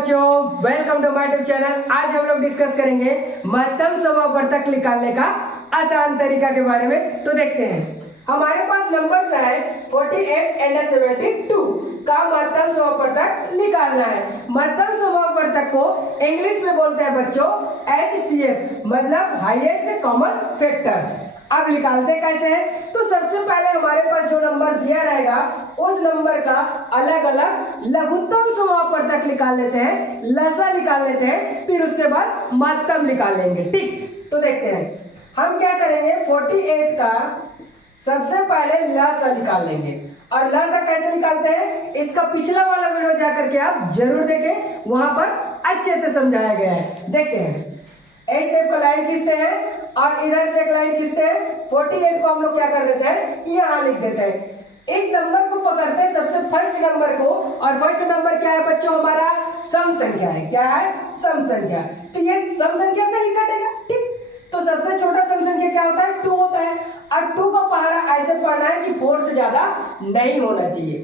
बच्चों, welcome to my YouTube channel. आज हम लोग डिस्कस करेंगे महत्तम समापवर्तक निकालने का आसान तरीका के बारे में। तो देखते हैं, हमारे पास नंबर्स है 48 एंड 72 का महत्तम समापवर्तक निकालना है। महत्तम समापवर्तक को इंग्लिश में बोलते हैं बच्चों HCF, मतलब हाईएस्ट कॉमन फैक्टर। अब निकालते कैसे हैं? तो सबसे पहले हमारे पास जो नंबर दिया रहेगा उस नंबर का अलग अलग लघुत्तम समापवर्तक निकाल लेते हैं, लसा निकाल लेते हैं, फिर उसके बाद महत्तम निकाल लेंगे। ठीक, तो देखते हैं हम क्या करेंगे। 48 का सबसे पहले लसा निकाल लेंगे। और लसा कैसे निकालते हैं इसका पिछला वाला वीडियो जाकर के आप जरूर देखें, वहां पर अच्छे से समझाया गया है। देखते हैं, इस टाइप का लाइन खींचते हैं और इधर से एक लाइन खींचते हैं। 48 को हम लोग क्या कर देते हैं, यहाँ लिख देते हैं। इस नंबर को पकड़ते हैं सबसे फर्स्ट नंबर को, और फर्स्ट नंबर क्या है बच्चों, हमारा सम संख्या है। क्या है? सम संख्या। तो ये सम संख्या से ही कटेगा। ठीक, तो सबसे छोटा सम संख्या क्या होता है? 2 होता है। और 2 का पहाड़ा ऐसे पढ़ना है कि 4 से ज्यादा नहीं होना चाहिए।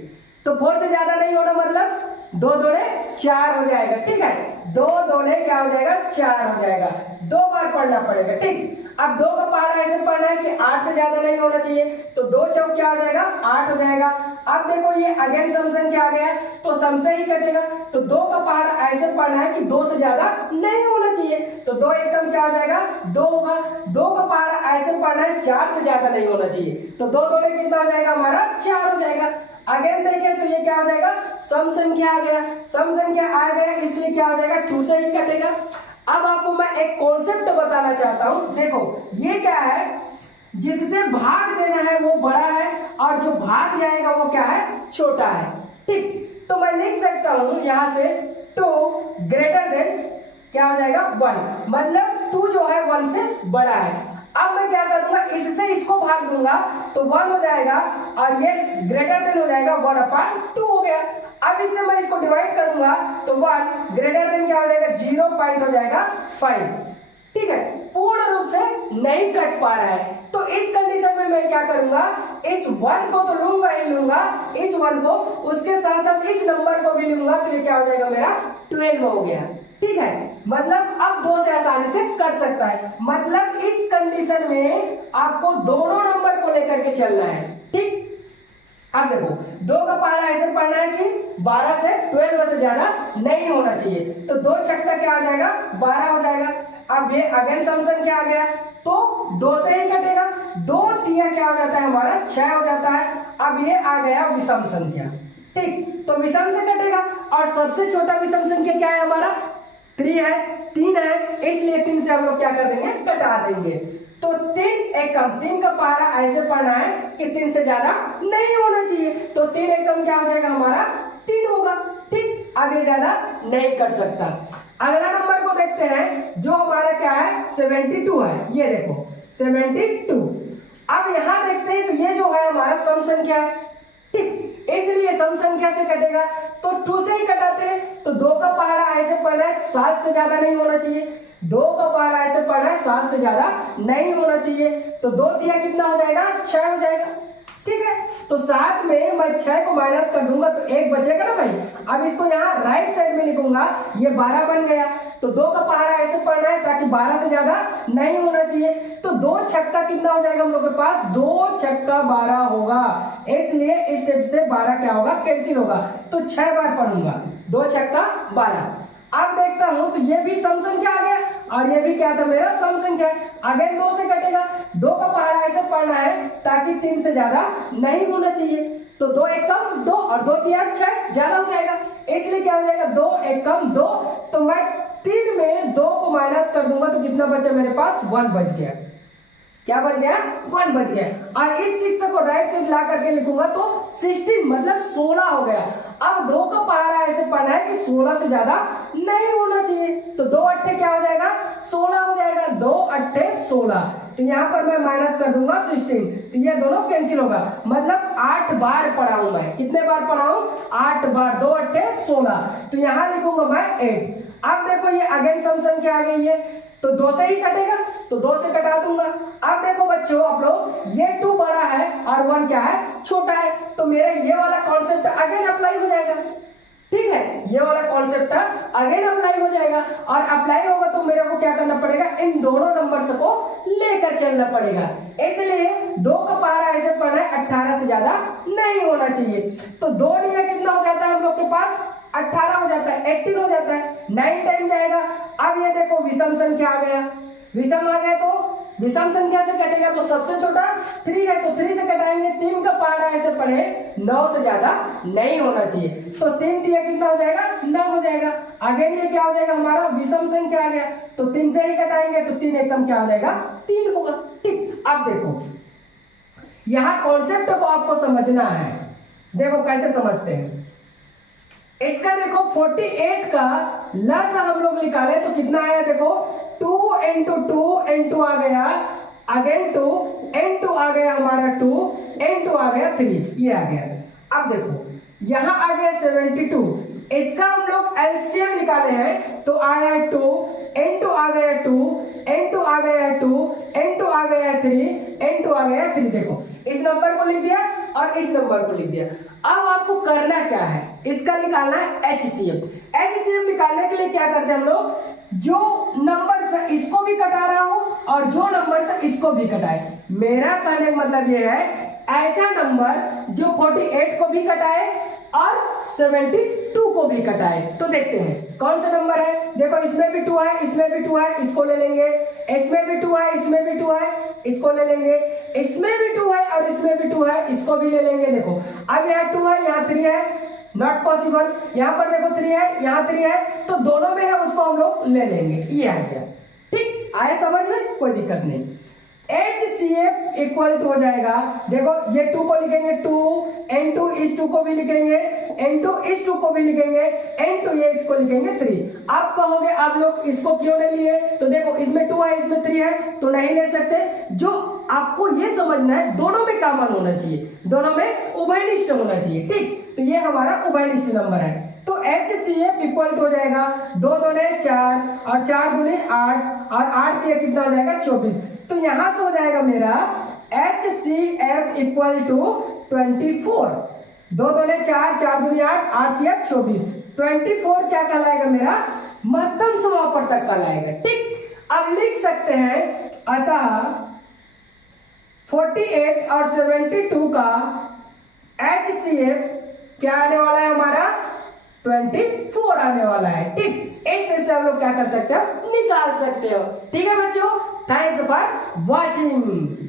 तो 4 से ज्यादा नहीं होना मतलब 2 दूने 4 हो जाएगा। ठीक है, 2 दूने क्या हो जाएगा, 4 हो जाएगा। 2 बार पढ़ना पड़ेगा। ठीक, अब 2 का पहाड़ा ऐसे पढ़ना है कि 8 से ज्यादा नहीं होना चाहिए। तो 2 चौक क्या हो जाएगा, 8 हो जाएगा। अब देखो ये अगेन सम संख्या आ गया, तो सम से ही कटेगा। तो 2 का पहाड़ा ऐसे पढ़ना है कि 2 से ज्यादा नहीं होना चाहिए। तो 2 एकम क्या हो जाएगा, 2 होगा। 2 का पहाड़ा ऐसे पढ़ना है 4 से ज्यादा नहीं होना चाहिए। तो 2 दूने कितना हो जाएगा, हमारा 4 हो जाएगा। अगेन देखें तो ये क्या हो जाएगा, सम संख्या आ गया। सम संख्या आ गया इसलिए क्या हो जाएगा, 2 से ही कटेगा। अब आपको मैं एक कॉन्सेप्ट बताना चाहता हूं। देखो ये क्या है, जिससे भाग देना है वो बड़ा है और जो भाग जाएगा वो क्या है, छोटा है। ठीक, तो मैं लिख सकता हूं यहां से 2 ग्रेटर देन क्या हो जाएगा, 1, मतलब 2 जो है 1 से बड़ा है। अब मैं क्या करूंगा, इससे इसको भाग दूंगा तो 1 हो जाएगा और ये ग्रेटर देन हो जाएगा 1/2 हो गया। अब इससे मैं इसको डिवाइड करूंगा तो 1 ग्रेटर देन क्या हो जाएगा, 0 पॉइंट हो जाएगा 5। ठीक है, पूर्ण रूप से नहीं कट पा रहा है। तो इस कंडीशन में मैं क्या करूंगा, इस 1 को तो लूंगा ही लूंगा, इस 1 को उसके साथ साथ इस नंबर को भी लूंगा। तो ये क्या हो जाएगा, मेरा 12 हो गया। ठीक है, मतलब अब 2 से आसानी से कर सकता है। मतलब इस कंडीशन में आपको दोनों नंबर को लेकर के चलना है। ठीक, अब देखो 2 का पहाड़ा ऐसे पढ़ना है कि 12 से 12 से ज्यादा नहीं होना चाहिए। तो 2 छक्का क्या हो जाएगा, 12 हो जाएगा। अब ये अगेन सम संख्या आ गया तो 2 से ही कटेगा। 2 3 क्या हो जाता है, हमारा 6 हो जाता है। अब ये आ गया विषम संख्या। ठीक, तो विषम से कटेगा और सबसे छोटा विषम संख्या क्या है, हमारा 3 है, 3 है, इसलिए 3 से हम लोग क्या कर देंगे, कटा देंगे। तो 3 एकम, 3 का पहाड़ा ऐसे पढ़ना है कि 3 से ज्यादा नहीं होना चाहिए। तो 3 एकम क्या हो जाएगा, हमारा 3 होगा। ठीक, अब ये ज्यादा नहीं कर सकता। अगला नंबर को देखते हैं जो हमारा क्या है, 72 है। ये देखो 72। अब यहां देखते हैं तो ये जो है हमारा सम संख्या है। ठीक, इसलिए सम संख्या से कटेगा तो 2 से ही कटाते हैं। तो 2 का पहाड़ा ऐसे पढ़ना है 7 से ज्यादा नहीं होना चाहिए। 2 का पहाड़ा ऐसे पढ़ना है 7 से ज्यादा नहीं होना चाहिए। तो 2 दिया कितना हो जाएगा, 6 हो जाएगा। ठीक है, तो 7 में मैं 6 को माइनस कर दूंगा तो 1 बचेगा ना भाई। अब इसको यहाँ राइट साइड में लिखूंगा, ये 12 बन गया। तो 2 का पहाड़ा ऐसे पढ़ना है ताकि 12 से ज्यादा नहीं होना चाहिए। तो 2 छक्का कितना हो जाएगा हम लोग के पास, 2 छक्का 12 होगा। इसलिए इस स्टेप से 12 क्या होगा, कैंसिल होगा। तो 6 बार पढ़ूंगा, 2 छक्का 12। अब देखता हूं तो ये भी सम संख्या आ गया और ये भी क्या था, मेरा सम संख्या। अगेन 2 से कटेगा। 2 का पहाड़ा ऐसे पढ़ना है ताकि 3 से ज्यादा नहीं होना चाहिए। तो 2 एकम 2 और 2 3 6 ज्यादा हो जाएगा, इसलिए क्या हो जाएगा, 2 एकम 2। तो मैं 3 में 2 को माइनस कर दूंगा तो कितना बचा मेरे पास, 1 बच गया। क्या बच गया, 1 बच गया। और इस 6 को राइट साइड ला करके लिखूंगा तो 16 मतलब 16 हो गया। अब 2 का पहाड़ा ऐसे पढ़ना है कि 16 से ज्यादा नहीं होना चाहिए। तो 2 अट्ठे क्या हो जाएगा, 16 हो जाएगा। 2 अट्ठे 16। तो यहाँ पर मैं माइनस कर दूंगा 16। तो ये दोनों कैंसिल होगा, मतलब 8 बार पढ़ाऊं मैं। कितने बार पढ़ाऊं, 8 बार। 2 अट्ठे 16। तो यहाँ लिखूंगा मैं 8। अब देखो ये अगेन सम संख्या आ गई है तो 2 से ही कटेगा, तो 2 से कटा दूंगा। अब देखो बच्चों आप लोग, ये 2 बड़ा है और 1 क्या है, छोटा है। तो मेरा ये वाला कॉन्सेप्ट अगेन अप्लाई हो जाएगा। ठीक है, ये वाला कॉन्सेप्ट अगेन अप्लाई हो जाएगा, और अप्लाई होगा तो मेरे को क्या करना पड़ेगा, इन दोनों नंबर्स को लेकर चलना पड़ेगा। इसलिए 2 का पहाड़ा ऐसे पढ़ना है 18 से ज्यादा नहीं होना चाहिए। तो 2 दिया कितना हो जाता है हम लोग के पास, 18 हो जाता है, 18 हो जाता है, 9 टाइम जाएगा। अब ये देखो विषम संख्या आ गया, विषम आ गया तो विषम संख्या से कटेगा तो सबसे छोटा 3 है, तो 3 से कटाएंगे, 3 का पहाड़ा ऐसे पढ़े 9 से ज्यादा नहीं होना चाहिए। तो 3 दिया कितना हो जाएगा, 9 हो जाएगा। आगे ये क्या हो जाएगा, हमारा विषम संख्या आ गया, तो 3 से ही कटाएंगे तो 3 एकम क्या हो जाएगा, 3 होगा। ठीक, अब देखो यहाँ कॉन्सेप्ट को आपको समझना है, देखो कैसे समझते हैं इसका। देखो 48 का लसा हम लोग निकाले तो कितना आया, देखो 2 into 2 into आ गया, अगेन 2 into आ गया हमारा 2 into आ गया 3, ये आ गया। अब देखो यहाँ आ गया 72, इसका हम लोग एलसीएम निकाले हैं तो आया 2 into आ गया 2 into आ गया 2 into आ गया 3 into आ गया 3। देखो इस नंबर को लिख दिया और इस नंबर को लिख दिया। अब आपको करना क्या है, इसका निकालना है एचसीएफ। एचसीएफ निकालने के लिए क्या करते हैं हम लोग, जो नंबर से इसको भी कटा रहा हूं और जो नंबर से इसको भी कटाए। मेरा कहने का मतलब ये है ऐसा नंबर जो 48 को भी कटाए और 72 को भी कटाए। तो देखते हैं कौन सा नंबर है। देखो इसमें भी 2 है, इसमें भी 2 है, इसको ले लेंगे। इसमें भी 2 है, इसमें भी 2 है, इसको ले लेंगे। इसमें भी 2 है और इसमें भी 2 है, इसको भी ले लेंगे। देखो अब यहाँ 2 है, यहाँ 3 है, नॉट पॉसिबल। यहाँ पर देखो 3 है, यहाँ 3 है, तो दोनों में है, उसको हम लोग ले लेंगे। ये आ गया, ठीक आया समझ में, कोई दिक्कत नहीं। HCF इक्वल टू हो जाएगा, देखो ये 2 को लिखेंगे 2, N2 इस 2 को भी लिखेंगे, N2 इस 2 को भी लिखेंगे, N2 ये इसको लिखेंगे 3। आप कहोगे आप लोग इसको क्यों नहीं लिए, तो देखो इसमें 2 है, इसमें 3 है, तो नहीं ले सकते। जो आपको ये समझना है दोनों में कॉमन होना चाहिए, दोनों में उभयनिष्ठ होना चाहिए। ठीक, तो ये हमारा उभयनिष्ठ नंबर है। तो HCF इक्वल टू हो जाएगा 2 दूने 4 और 4 दूने 8 और 8 दिया कितना हो जाएगा 24। तो यहां से हो जाएगा मेरा HCF इक्वल टू 24। 2 दूने 4 4 दूने 8 8 दिया 24। 24 क्या कहलाएगा मेरा, महत्तम समापवर्तक कहलाएगा। ठीक, अब लिख सकते हैं अतः 48 और 72 का HCF क्या आने वाला है हमारा, 24 आने वाला है। ठीक, इस टाइप से हम लोग क्या कर सकते हो, निकाल सकते हो। ठीक है बच्चों, थैंक्स फॉर वॉचिंग।